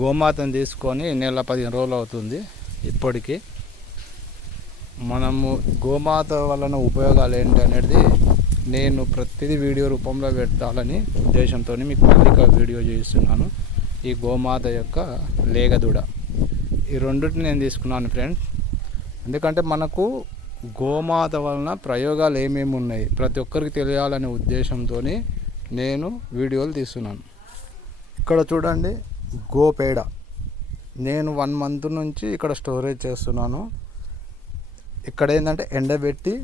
గోమాతను తీసుకొని నెల 15 రోజులు అవుతుంది. ఇప్పటికీ మనము గోమాత వలన ఉపయోగాలు ఏంటి అనేది నేను ప్రతిదీ వీడియో రూపంలో పెట్టాలని ఉద్దేశంతో మీకు మళ్ళీ వీడియో చేస్తున్నాను. ఈ గోమాత యొక్క లేగదూడ ఈ రెండింటిని నేను తీసుకున్నాను ఫ్రెండ్స్. ఎందుకంటే మనకు గోమాత వలన ప్రయోగాలు ఏమేమి ఉన్నాయి ప్రతి ఒక్కరికి తెలియాలనే ఉద్దేశంతో నేను వీడియోలు తీస్తున్నాను. ఇక్కడ చూడండి, గోపేడ నేను 1 మంత్ నుంచి ఇక్కడ స్టోరేజ్ చేస్తున్నాను. ఇక్కడ ఏంటంటే ఎండబెట్టి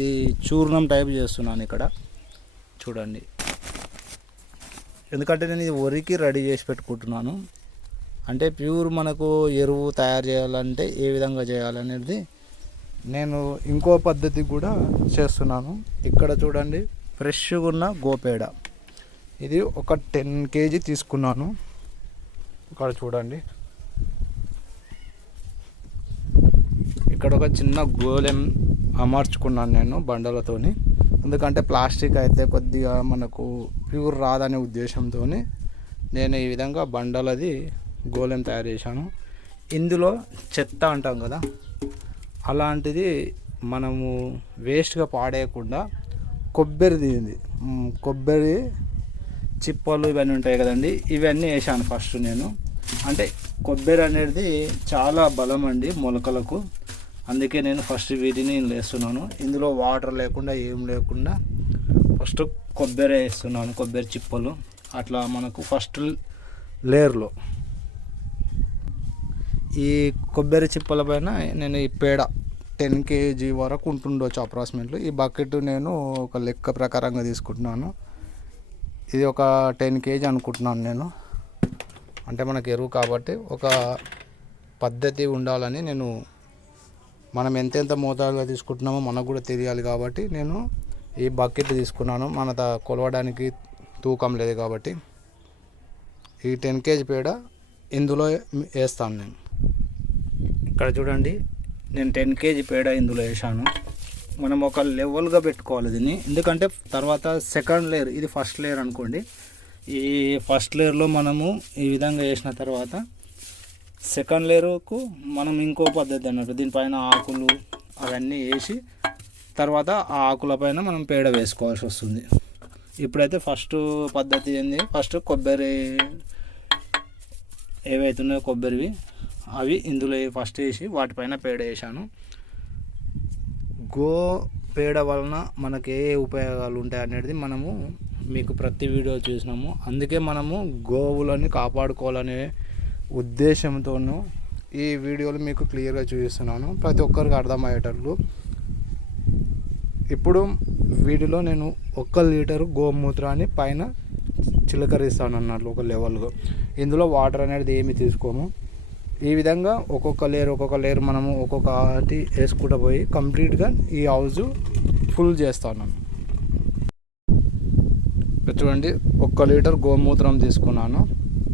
ఈ చూర్ణం టైప్ చేస్తున్నాను. ఇక్కడ చూడండి, ఎందుకంటే నేను ఇది వరికి రెడీ చేసి పెట్టుకుంటున్నాను. అంటే ప్యూర్ మనకు ఎరువు తయారు చేయాలంటే ఏ విధంగా చేయాలనేది నేను ఇంకో పద్ధతి కూడా చేస్తున్నాను. ఇక్కడ చూడండి, ఫ్రెష్గా ఉన్న గోపేడ ఇది ఒక 10 kg తీసుకున్నాను. ఇక్కడ చూడండి, ఇక్కడ ఒక చిన్న గోలెం అమర్చుకున్నాను నేను బండలతోని. ఎందుకంటే ప్లాస్టిక్ అయితే కొద్దిగా మనకు ప్యూర్ రాదనే ఉద్దేశంతో నేను ఈ విధంగా బండలది గోలెం తయారు చేశాను. ఇందులో చెత్త అంటాం కదా, అలాంటిది మనము వేస్ట్గా పాడేయకుండా కొబ్బరి చిప్పలు ఇవన్నీ ఉంటాయి కదండి, ఇవన్నీ వేసాను ఫస్ట్ నేను. అంటే కొబ్బరి అనేది చాలా బలం అండి మొలకలకు, అందుకే నేను ఫస్ట్ వీటిని వేస్తున్నాను. ఇందులో వాటర్ లేకుండా ఏం లేకుండా ఫస్ట్ కొబ్బరి వేస్తున్నాను, కొబ్బరి చిప్పలు. అట్లా మనకు ఫస్ట్ లేయర్లో ఈ కొబ్బరి చిప్పల పైన నేను ఈ పేడ 10 kg వరకు ఉంటుండొచ్చు అప్రాక్సిమేట్లీ. ఈ బకెట్ నేను ఒక లెక్క ప్రకారంగా తీసుకుంటున్నాను. ఇది ఒక 10 kg అనుకుంటున్నాను నేను. అంటే మనకు ఎరువు కాబట్టి ఒక పద్ధతి ఉండాలని నేను, మనం ఎంతెంత మోతాదుగా తీసుకుంటున్నామో మనకు కూడా తెలియాలి కాబట్టి నేను ఈ బకెట్ తీసుకున్నాను. మన కొలవడానికి తూకం లేదు కాబట్టి ఈ 10 kg పేడ ఇందులో వేస్తాను నేను. ఇక్కడ చూడండి, నేను 10 kg పేడ ఇందులో వేసాను. మనం ఒక లెవెల్గా పెట్టుకోవాలి దీన్ని, ఎందుకంటే తర్వాత సెకండ్ లేయర్, ఇది ఫస్ట్ లేయర్ అనుకోండి. ఈ ఫస్ట్ లేయర్లో మనము ఈ విధంగా వేసిన తర్వాత సెకండ్ లేయర్కు మనం ఇంకో పద్ధతి అన్నట్టు దీనిపైన ఆకులు అవన్నీ వేసి తర్వాత ఆ ఆకుల పైన మనం పేడ వేసుకోవాల్సి వస్తుంది. ఇప్పుడైతే ఫస్ట్ పద్ధతి ఏంది, ఫస్ట్ కొబ్బరి ఏవైతున్నాయో కొబ్బరివి అవి ఇందులో ఫస్ట్ వేసి వాటిపైన పేడ వేసాను. గో పేడ వలన మనకి ఏ ఉపయోగాలు ఉంటాయి అనేది మనము మీకు ప్రతి వీడియో చూసినాము. అందుకే మనము గోవులని కాపాడుకోవాలనే ఉద్దేశంతోనూ ఈ వీడియోలు మీకు క్లియర్గా చూపిస్తున్నాను, ప్రతి ఒక్కరికి అర్థమయ్యేటట్లు. ఇప్పుడు వీడియోలో నేను 1 లీటరు గోమూత్రాన్ని పైన చిలకరిస్తాను అన్నట్లు ఒక లెవెల్గా. ఇందులో వాటర్ అనేది ఏమి తీసుకోము. ఈ విధంగా ఒక్కొక్క లేయర్ మనము ఒక్కొక్కటి వేసుకుంటూ పోయి కంప్లీట్గా ఈ హౌజ్ ఫుల్ చేస్తాను. చూడండి, 1 లీటర్ గోమూత్రం తీసుకున్నాను.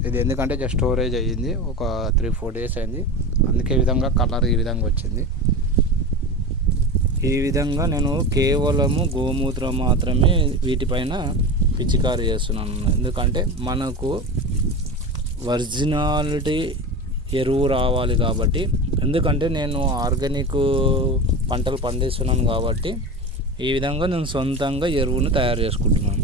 ఇది ఎందుకంటే జస్ట్ స్టోరేజ్ అయ్యింది, ఒక 3-4 days అయింది, అందుకే ఈ విధంగా కలర్ ఈ విధంగా వచ్చింది. ఈ విధంగా నేను కేవలము గోమూత్రం మాత్రమే వీటిపైన పిచికారీ చేస్తున్నాను. ఎందుకంటే మనకు ఒరిజినాలిటీ ఎరువు రావాలి కాబట్టి, ఎందుకంటే నేను ఆర్గానిక్ పంటలు పండిస్తున్నాను కాబట్టి ఈ విధంగా నేను సొంతంగా ఎరువును తయారు చేసుకుంటున్నాను.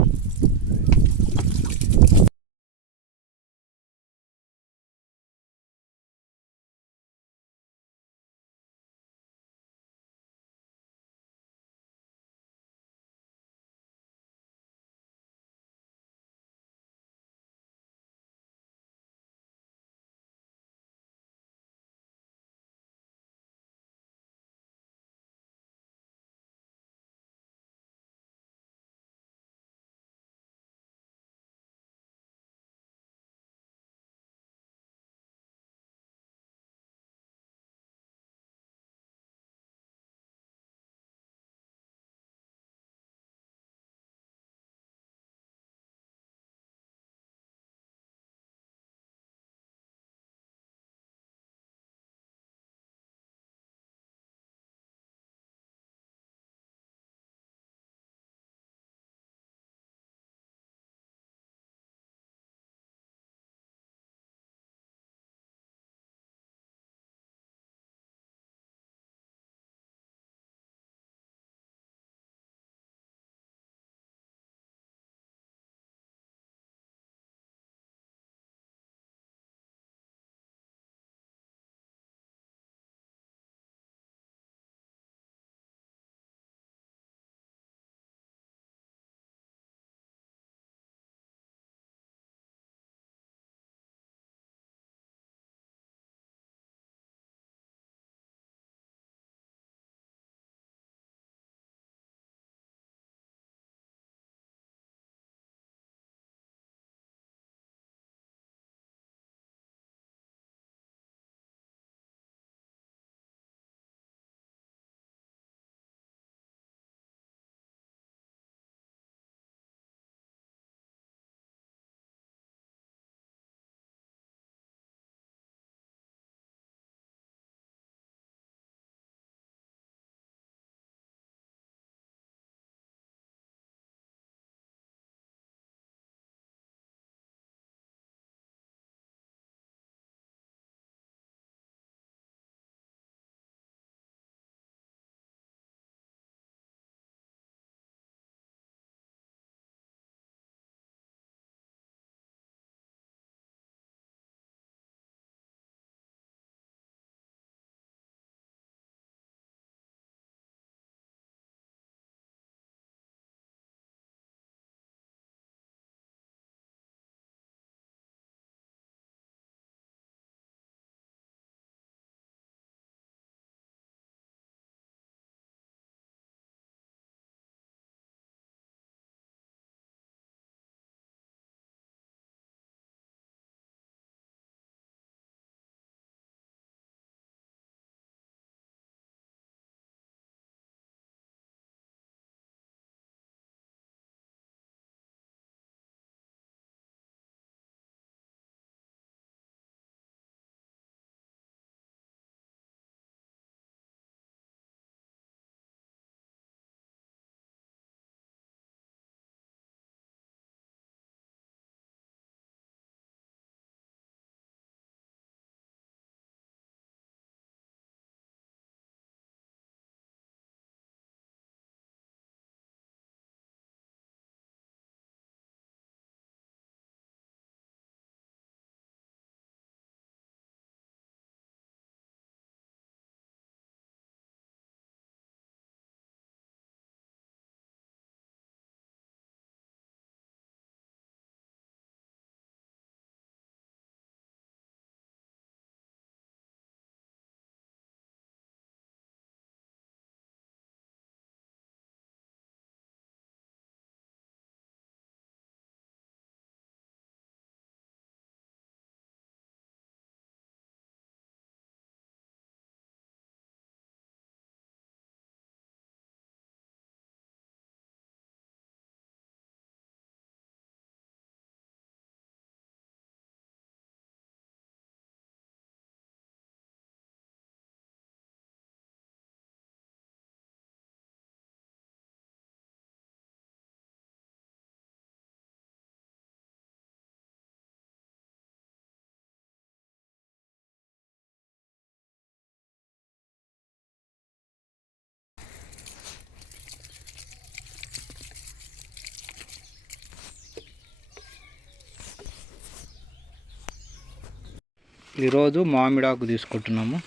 ఈరోజు మామిడాకు తీసుకుంటున్నాము.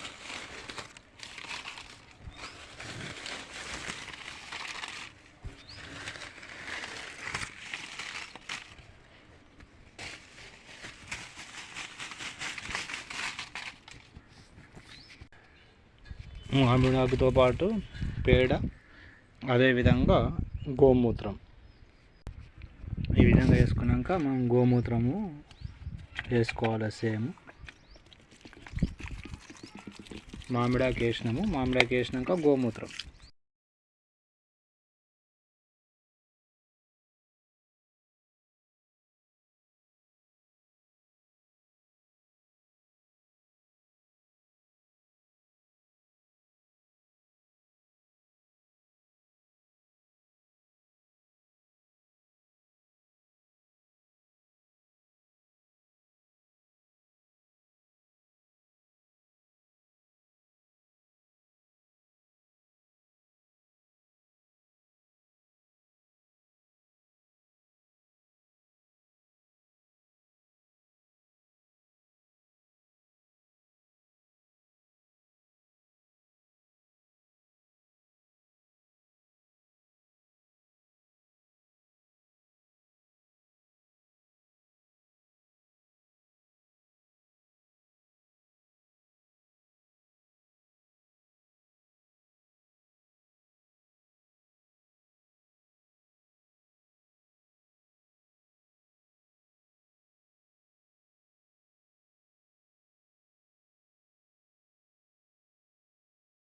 మామిడాకుతో పాటు పేడ, అదేవిధంగా గోమూత్రం. ఈ విధంగా వేసుకున్నాక మనం గోమూత్రము వేసుకోవాలి. సేమ్ మామిడాకు వేసినాము, మామిడాకు వేసినాక గోమూత్రం.